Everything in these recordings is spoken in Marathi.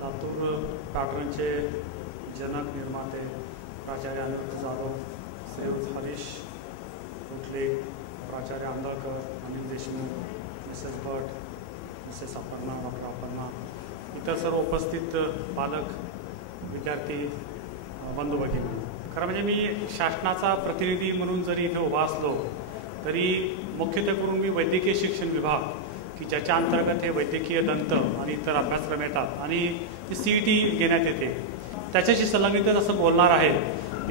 लातूर पॅटर्नचे जनक निर्माते प्राचार्य अनिरुद्ध जाधव, श्रीयुत हरीश कुठले, प्राचार्य आंदळकर, अनिल देशमुख, मिसेस भट, मिसेस अपर्णा, डॉक्टर अपर्णा, इतर सर्व उपस्थित पालक, विद्यार्थी बंधू भगिनी, खरं म्हणजे मी शासनाचा प्रतिनिधी म्हणून जरी इथे उभा असलो तरी मुख्यत्वे करून मी वैद्यकीय शिक्षण विभाग की ज्याच्या अंतर्गत हे वैद्यकीय दंत आणि इतर अभ्यासक्रम येतात आणि ती CET घेण्यात येते त्याच्याशी संलग्नित असं बोलणार आहे.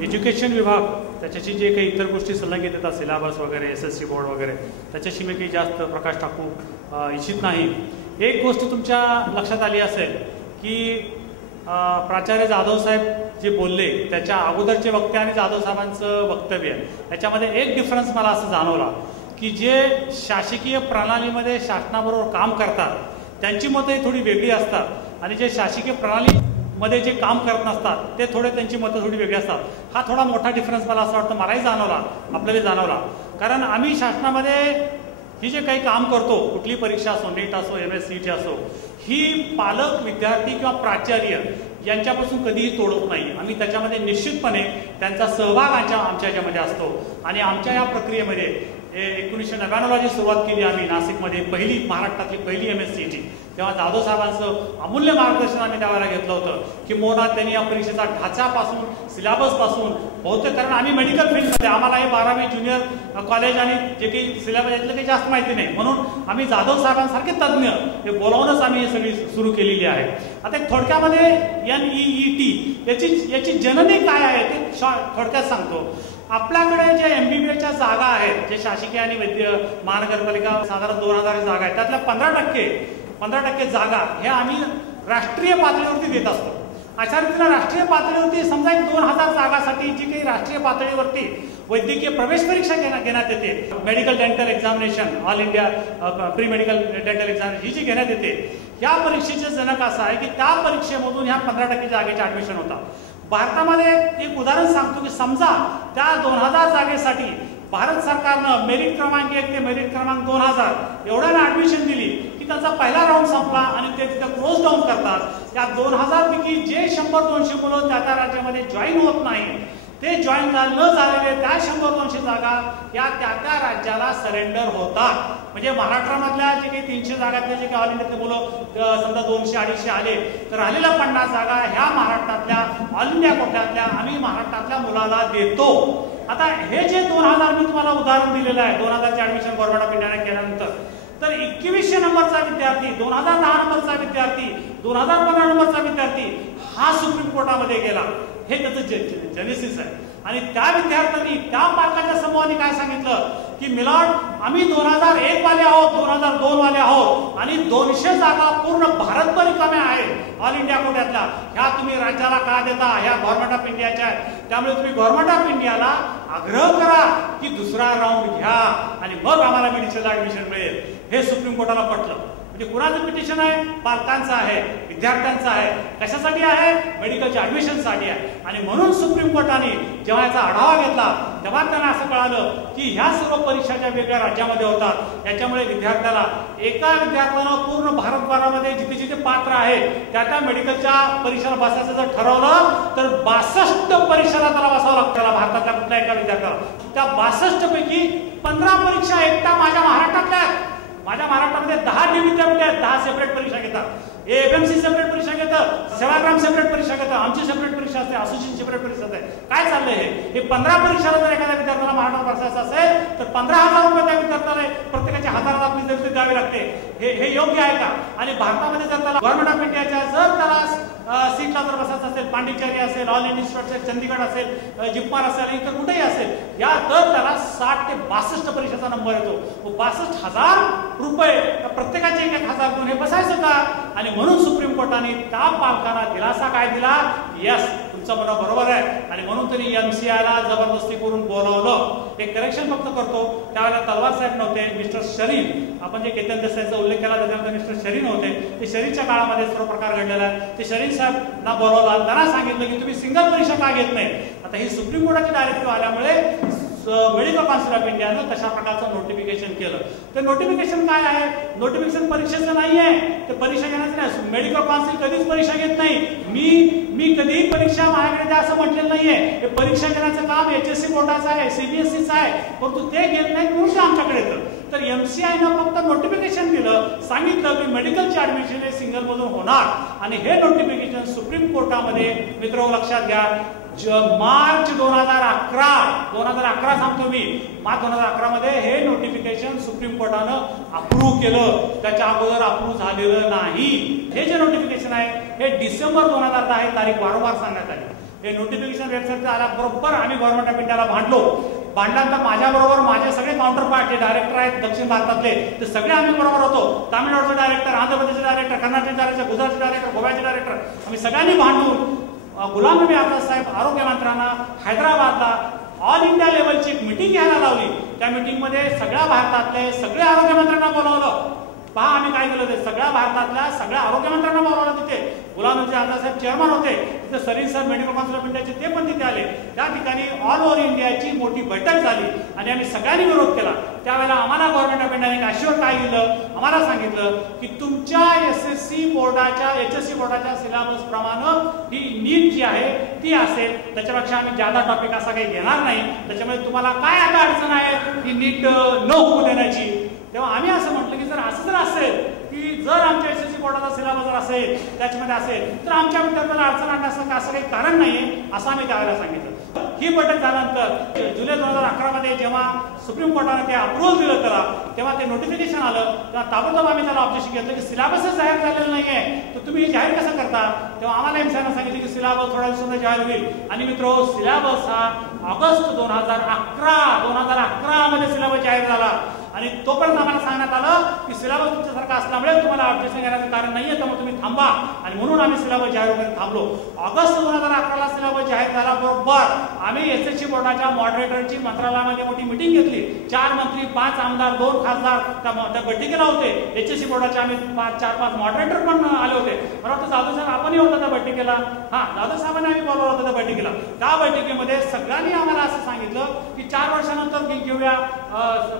एज्युकेशन विभाग त्याच्याशी जे काही इतर गोष्टी संलग्नित येतात, सिलेबस वगैरे, SSC बोर्ड वगैरे, त्याच्याशी मी काही जास्त प्रकाश टाकू इच्छित नाही. एक गोष्ट तुमच्या लक्षात आली असेल की प्राचार्य जाधव साहेब जे बोलले त्याच्या अगोदरचे वक्ते आणि जाधव साहेबांचं वक्तव्य त्याच्यामध्ये एक डिफरन्स मला असं जाणवला की जे शासकीय प्रणालीमध्ये शासनाबरोबर काम करतात त्यांची मतं ही थोडी वेगळी असतात आणि जे शासकीय प्रणालीमध्ये जे काम करत नसतात ते थोडे त्यांची मतं थोडी वेगळी असतात. हा थोडा मोठा डिफरन्स मला असं वाटतं, मलाही जाणवला, आपल्याला जाणवला. कारण आम्ही शासनामध्ये ही जे काही काम करतो, कुठली परीक्षा असो, नीट असो, MS CET असो, ही पालक, विद्यार्थी किंवा प्राचार्य यांच्यापासून कधीही तोडत नाही. आम्ही त्याच्यामध्ये निश्चितपणे त्यांचा सहभाग आमच्या याच्यामध्ये असतो आणि आमच्या या प्रक्रियेमध्ये 1999ला जी सुरुवात केली आम्ही नाशिकमध्ये, महाराष्ट्रातली पहिली MS CET, तेव्हा जाधव साहेबांचं अमूल्य मार्गदर्शन आम्ही त्यावेळेला घेतलं होतं की मोना त्यांनी या परीक्षेचा ढाच्यापासून, सिलेबसपासून बहुतेक, कारण आम्ही मेडिकल फील्डमध्ये, आम्हाला हे 12वी ज्युनियर कॉलेज आणि जे काही सिलेबस यातलं काही जास्त माहिती नाही, म्हणून आम्ही जाधव साहेबांसारखे तज्ज्ञ हे बोलावूनच आम्ही हे सगळी सुरू केलेली आहे. आता थोडक्यामध्ये NEET याची जननी काय आहे ते थोडक्यात सांगतो. आपल्याकडे जे MBBSच्या जागा आहेत, जे शासकीय आणि महानगरपालिका साधारण 2000 जागा आहेत, त्यातल्या 15% जागा हे आम्ही राष्ट्रीय पातळीवरती देत असतो. अशा रीतीने राष्ट्रीय पातळीवरती समजा 2000 जागासाठी जी काही राष्ट्रीय पातळीवरती वैद्यकीय प्रवेश परीक्षा घेण्यात येते, medical dental examination, all India pre medical dental examination ही जी घेण्यात येते, या परीक्षेचे जनक असं आहे की त्या परीक्षेमधून ह्या 15% जागेचे ऍडमिशन होतात. भारतामध्ये एक उदाहरण सांगतो की समजा त्या 2000 जागेसाठी भारत सरकारनं मेरिट क्रमांक 1 ते मेरिट क्रमांक 2000 एवढ्यानं ऍडमिशन दिली की त्याचा पहिला राऊंड संपला आणि ते तिथे क्लोज डाऊन करतात. या 2000 पैकी जे 100-200 मुलं त्या राज्यामध्ये जॉईन होत नाही, ते जॉईन न झालेले त्या 100-200 जागा या त्या राज्याला सरेंडर होतात. म्हणजे महाराष्ट्रामधल्या जे काही 300 जागातले जे काही ऑल इंडियातले मुलं समजा 200-250 आले तर राहिलेल्या 50 जागा ह्या महाराष्ट्रातल्या, ऑल इंडिया कोट्यातल्या आम्ही महाराष्ट्रातल्या मुलाला देतो. आता हे जे 2000 मी तुम्हाला उदाहरण दिलेलं आहे, 2000चे ऍडमिशन गव्हर्नमेंट ऑफ इंडियाने केल्यानंतर, तर 2100 नंबरचा विद्यार्थी, 2010 नंबरचा विद्यार्थी, 2015 नंबरचा विद्यार्थी हा सुप्रीम कोर्टामध्ये गेला. हे त्याचं जेनेसिस आहे. आणि त्या विद्यार्थ्यांनी, त्या पालकाच्या समूहाने काय सांगितलं की मिलॉर्ड, आम्ही 2001 वाले आहोत, 2002 वाले आहोत आणि 200 जागा पूर्ण भारतभर रिकाम्या आहेत ऑल इंडिया कोट्यातल्या, ह्या तुम्ही राज्याला का देता, ह्या गव्हर्नमेंट ऑफ इंडियाच्या आहेत. त्यामुळे तुम्ही गव्हर्नमेंट ऑफ इंडियाला आग्रह करा की दुसरा राऊंड घ्या आणि मग आम्हाला मेडिसिनला ऍडमिशन मिळेल. हे सुप्रीम कोर्टाला पटलं. म्हणजे कुणाचं पिटिशन आहे? पालकांचं आहे, विद्यार्थ्यांचं आहे. कशासाठी आहे? मेडिकलच्या ऍडमिशनसाठी आहे. आणि म्हणून सुप्रीम कोर्टाने जेव्हा याचा आढावा घेतला तेव्हा त्यांना असं कळालं की ह्या सर्व परीक्षा ज्या वेगळ्या राज्यामध्ये होतात याच्यामुळे विद्यार्थ्याला, एका विद्यार्थ्यानं पूर्ण भारतभरामध्ये जिथे जिथे पात्र आहे त्या मेडिकलच्या परीक्षेला बसायचं जर ठरवलं तर 62 परीक्षेला त्याला बसावं लागतं भारतातल्या कुठल्या एका विद्यार्थ्याला. त्या 62 पैकी 15 परीक्षा एकटा माझ्या महाराष्ट्रातल्या, माझ्या महाराष्ट्रामध्ये 10 विद्यापीठ आहेत, 10 सेपरेट परीक्षा घेतात. FMC सेपरेट परीक्षा घेतं, सेवाग्राम सेपरेट परीक्षा घेतं, आमची सेपरेट परीक्षा असते, असोसिएशन सेपरेट परीक्षा असते. काय चाललंय हे 15 परीक्षाला जर एखाद्या विद्यार्थ्याला महाराष्ट्रात बसायचं असेल तर 15,000 रुपये त्या विद्यार्थ्याला प्रत्येकाचे 1000 फीस द्यावी लागते. हे योग्य आहे का? आणि भारतामध्ये जर त्याला गव्हर्नमेंट ऑफ इंडियाच्या जर त्याला सीटला जर बसायचं असेल, पांडिचेरी असेल, ऑल इंडिया इन्स्टिट्यूट असेल, चंदीगड असेल, जिप्मार असेल, इतर कुठेही असेल, या तर त्याला 60 ते 62 परीक्षेचा नंबर येतो. 62,000 रुपये प्रत्येकाचे 1,000 घेऊन हे बसायचं का? आणि म्हणून सुप्रीम कोर्टाने त्या पालकांना दिलासा काय दिला? यस, तुमचं म्हणणं बरोबर आहे. आणि म्हणून त्यांनी MCIला जबरदस्ती करून बोलावलं. एक करेक्शन फक्त करतो, त्यावेळेला तलवार साहेब नव्हते, मिस्टर शरीन, आपण जे केतन देसाईचा उल्लेख केला त्याच्यानंतर मिस्टर शरीन होते. ते शरीनच्या काळामध्ये सर्व प्रकार घडलेला आहे. ते शरीन साहेबांना बोलावलं, त्यांना सांगितलं की तुम्ही सिंगल परीक्षा का घेत नाही. आता ही सुप्रीम कोर्टाची डायरेक्टिव्ह आल्यामुळे मेडिकल काउन्सिल ऑफ इंडियानं तशा प्रकारचं नोटिफिकेशन केलं. ते नोटिफिकेशन काय आहे? नोटिफिकेशन परीक्षेचं नाही आहे, ते परीक्षा घेण्याचं नाही. मेडिकल काउन्सिल कधीच परीक्षा घेत नाही. मी कधीही परीक्षा माझ्याकडे द्या असं म्हटलेलं नाहीये. हे परीक्षा घेण्याचं काम HSC बोर्डाचं आहे, CBSEचं आहे, परंतु ते घेत नाहीत म्हणून ते आमच्याकडे येतं. तर MCIनं फक्त नोटिफिकेशन दिलं, सांगितलं की मेडिकलचे ऍडमिशन हे सिंगल मधून होणार आणि हे नोटिफिकेशन सुप्रीम कोर्टामध्ये मित्र लक्षात घ्या मार्च 2011 सांगतो मी, मार्च 2011 मध्ये हे नोटिफिकेशन सुप्रीम कोर्टानं अप्रूव्ह केलं. त्याच्या अगोदर अप्रूव्ह झालेलं नाही. हे जे नोटिफिकेशन आहे हे डिसेंबर 2010 ही तारीख वारंवार सांगण्यात आली. हे नोटिफिकेशन वेबसाईट आल्याबरोबर आम्ही गव्हर्नमेंट ऑफ इंडियाला भांडल्यानंतर माझ्याबरोबर माझे सगळे काउंटर पार्ट जे डायरेक्टर आहेत दक्षिण भारतातले ते सगळे आम्ही बरोबर होतो. तामिळनाडूचे डायरेक्टर, आंध्र प्रदेशचे डायरेक्टर, कर्नाटकचे डायरेक्टर, गुजरातचे डायरेक्टर, गोव्याचे डायरेक्टर, आम्ही सगळ्यांनी भांडून गुलाम नबी आझाद साहेब आरोग्य मंत्र्यांना हैदराबादला ऑल इंडिया लेवलची एक मीटिंग घ्यायला लावली. त्या मीटिंगमध्ये सगळ्या भारतातले सगळे आरोग्य मंत्र्यांना बोलावलं. पहा आम्ही काय केलं, ते सगळ्या भारतातल्या सगळ्या आरोग्य मंत्र्यांना बोलावलं. तिथे गुलाम नबी आझाद साहेब चेअरमन होते, तिथे Sarin sir medical council of इंडियाचे ते पण तिथे आले. त्या ठिकाणी ऑल ओव्हर इंडियाची मोठी बैठक झाली आणि आम्ही सगळ्यांनी विरोध केला. त्यावेळेला आम्हाला गव्हर्नमेंट ऑफ इंडियाने अश्युअर काय दिलं, आम्हाला सांगितलं की तुमच्या HSC बोर्डाच्या सिलेबस प्रमाणे ही नीट जी आहे ती असेल, त्याच्यापेक्षा आम्ही जादा टॉपिक असा काही घेणार नाही. त्याच्यामुळे तुम्हाला काय आता अडचण आहे की नीट न होऊ देण्याची. तेव्हा आम्ही असं म्हटलं की जर असेल की जर आमच्या HSC बोर्डाचा सिलेबस जर असेल त्याच्यामध्ये असेल तर आमच्या विद्यार्थ्यांना अडचण आणण्याचं असं काही कारण नाहीये असं आम्ही त्यावेळेला सांगितलं. ही बैठक झाल्यानंतर जुलै 2011 मध्ये जेव्हा सुप्रीम कोर्टाने ते अप्रुव्हल दिलं त्याला, तेव्हा ते नोटिफिकेशन आलं, तेव्हा ताबडतोब आम्ही त्याला ऑब्जेक्शन घेतलं की सिलेबसच जाहीर झालेलं नाहीये, तर तुम्ही हे जाहीर कसं करता. तेव्हा आम्हाला MCIनं सांगितलं की सिलेबस थोड्या दिवसांनी जाहीर होईल. आणि मित्रो सिलेबस हा ऑगस्ट 2011 मध्ये सिलेबस जाहीर झाला आणि तोपर्यंत आम्हाला सांगण्यात आलं की सिलेबस तुमच्यासारखा असल्यामुळे तुम्हाला ऑब्जेक्शन घेण्याचं कारण नाहीये, त्यामुळे तुम्ही थांबा. आणि म्हणून आम्ही सिलेबस जाहीर होण्यात थांबलो. ऑगस्ट 2011 सिलेबस जाहीर झाला बरोबर आम्ही HSC बोर्डाच्या मॉडरेटरची मंत्रालयामध्ये मोठी मीटिंग घेतली. 4 मंत्री, 5 आमदार, 2 खासदार त्या बैठकीला होते. HSC बोर्डाचे आम्ही 4-5 मॉडरेटर पण आले होते. मला वाटतं जाधव साहेब आपणही होता त्या बैठकीला. जाधव साहेबांनी आम्ही बोलवलं होतं त्या बैठकीला. त्या बैठकीमध्ये सगळ्यांनी आम्हाला असं सांगितलं की 4 वर्षानंतर घेऊया,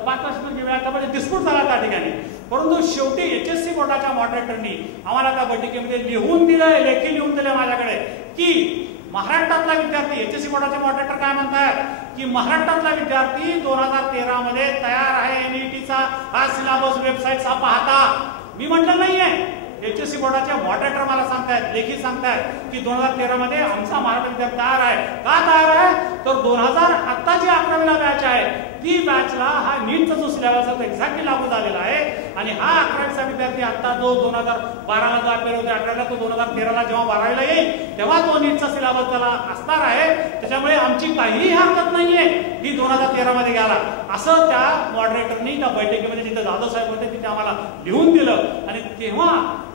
5 वर्षानंतर घेऊया. त्यामध्ये डिस्प्यूट झाला त्या ठिकाणी. परंतु शेवटी HSC बोर्डाच्या मॉडरेटरनी आम्हाला त्या बैठकीमध्ये लिहून दिलं, लेखी लिहून दिलं माझ्याकडे की महाराष्ट्रातला विद्यार्थी, HSC बोर्डाचे मॉडरेटर काय म्हणतात की महाराष्ट्रातला विद्यार्थी 2013 मध्ये तयार आहे NETचा हा सिलेबस वेबसाईटचा पाहता. मी म्हटलं नाहीये, HSC बोर्डाचे मॉडरेटर मला सांगतायत, लेखी सांगतायत की 2013 मध्ये आमचा महाराष्ट्र विद्यार्थी तयार आहे. का तयार आहे तर 2000 आता जी 11वीला बॅच आहे ती बॅचला हा नीटचा जो सिलेबस आहे तो एक्झॅक्टली लागू झालेला आहे. आणि हा 11वीचा विद्यार्थी आता जो 2012ला जो अपेअर होते 11ला, तो 2013ला जेव्हा 12वीला येईल तेव्हा तो नीटचा सिलेबस त्याला असणार आहे. त्याच्यामुळे आमची काहीही हरकत नाहीये की 2013 मध्ये गेला असं त्या मॉडरेटरनी त्या बैठकीमध्ये जिथे जाधव साहेब होते तिथे आम्हाला लिहून दिलं. आणि तेव्हा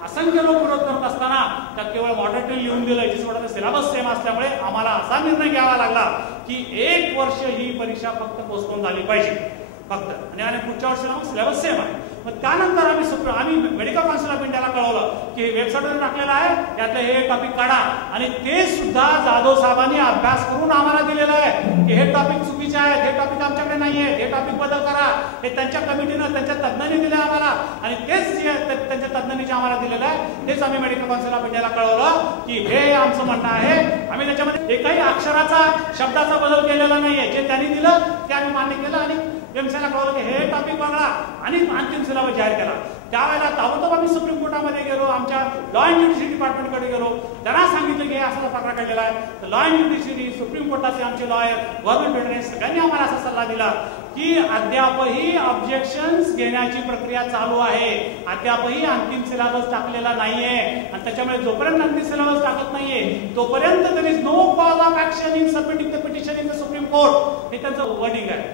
असंख्य लोक विरोध करत असताना त्यात केवळ मॉडरेटरने लिहून दिलं. HSC बोर्डाचा सिलेबस सेम असल्यामुळे आम्हाला असा निर्णय घ्यावा लागला की 1 वर्ष ही परीक्षा फक्त पोस्टपोन झाली पाहिजे फक्त, आणि पुढच्या वर्षाला मग सिलेबस सेम आहे. मग त्यानंतर आम्ही मेडिकल काउन्सिल ऑफ इंडियाला कळवलं की वेबसाईटवर टाकलेलं आहे, त्यातलं हे टॉपिक काढा. आणि ते सुद्धा जाधव साहेबांनी अभ्यास करून आम्हाला दिलेलं आहे की हे टॉपिक चुकीचे आहेत, हे टॉपिक आमच्याकडे नाही आहे, हे टॉपिक बदल करा. हे त्यांच्या कमिटीनं, त्यांच्या तज्ञांनी दिलं आम्हाला. आणि तेच त्यांच्या तज्ञांनी जे आम्हाला दिलेलं आहे तेच आम्ही मेडिकल काउन्सिल ऑफ इंडियाला कळवलं की हे आमचं म्हणणं आहे. आम्ही त्याच्यामध्ये एकही अक्षराचा, शब्दाचा बदल केलेला नाहीये. जे त्यांनी दिलं ते आम्ही मान्य केलं आणि MCIला कळवलं की हे टॉपिक बघा आणि अंतिम सिलेबस जाहीर केला. त्यावेळेला ताबडतोब आम्ही सुप्रीम कोर्टामध्ये गेलो, आमच्या लॉ अँड ज्युडिशरी डिपार्टमेंटकडे गेलो. त्यांना सांगितलं की असा प्रकार काढलेला आहे. तर लॉ अँड ज्युडिशरी, सुप्रीम कोर्टाचे आमचे लॉयर, गव्हर्नमेंट वेटरनरी सगळ्यांनी आम्हाला असा सल्ला दिला की अद्यापही ऑब्जेक्शन्स घेण्याची प्रक्रिया चालू आहे. अद्यापही अंतिम सिलेबस टाकलेला नाहीये आणि त्याच्यामुळे जोपर्यंत अंतिम सिलेबस टाकत नाहीये तोपर्यंत there is no cause of action in submitting the petition in the supreme court. हे त्यांचं वर्डिंग आहे.